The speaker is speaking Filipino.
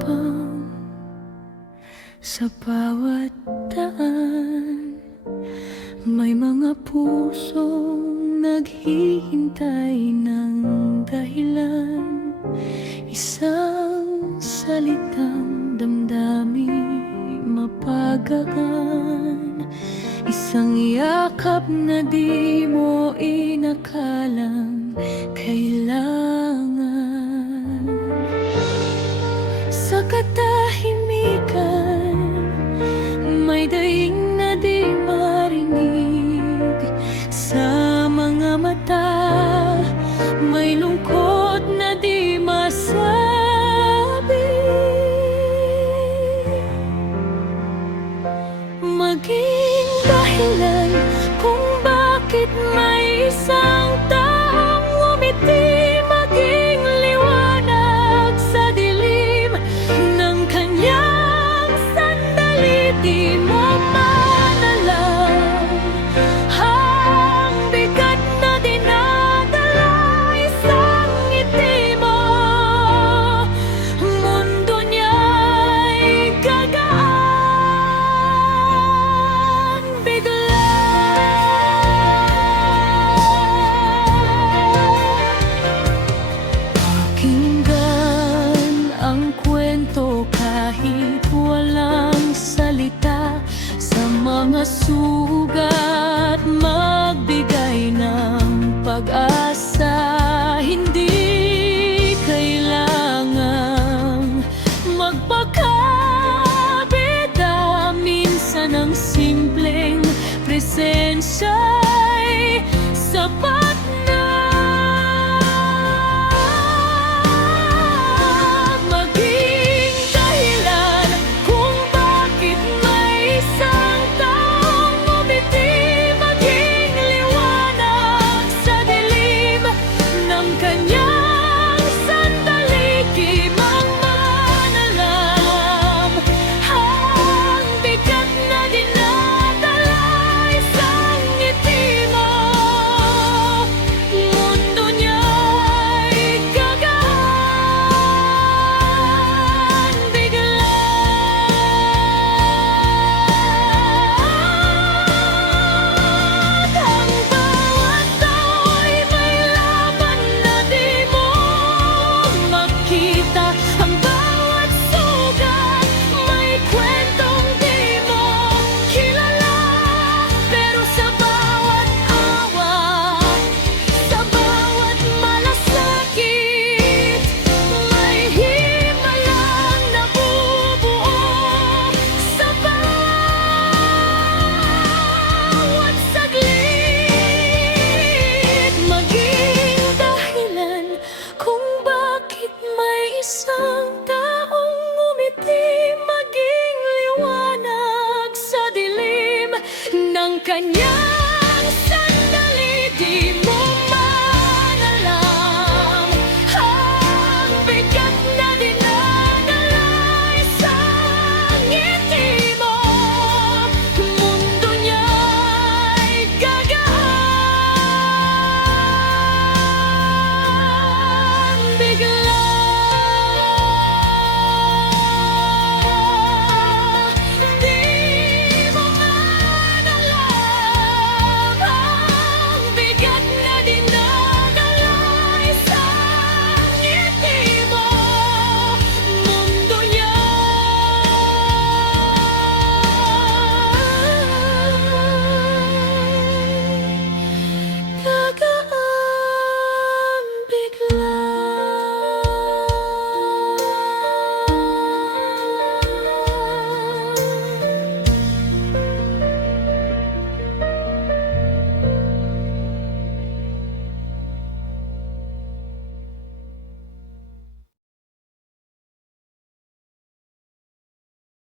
tapang sa bawat daan. May mga pusong naghihintay ng dahilan, isang salitang damdamin mapagaan, isang yakap na di mo inakalang kailangan. Sa katahimikan, may daing na di marinig. Sa mga mata, may lungkot na di masabi. Maging dahilan kung bakit may isang taong ngumiti, maging liwanag sa dilim ng kanyang sandali. Di mo manalang ang bigat na dinadala, isang ngiti mo, mundo niya'y gagaan bigla. Pakinggan ang kwento kahit walang salita, sa mga sugat magbigay ng pag-asa. Hindi kailangang magpakabida, minsan ang simpleng presensya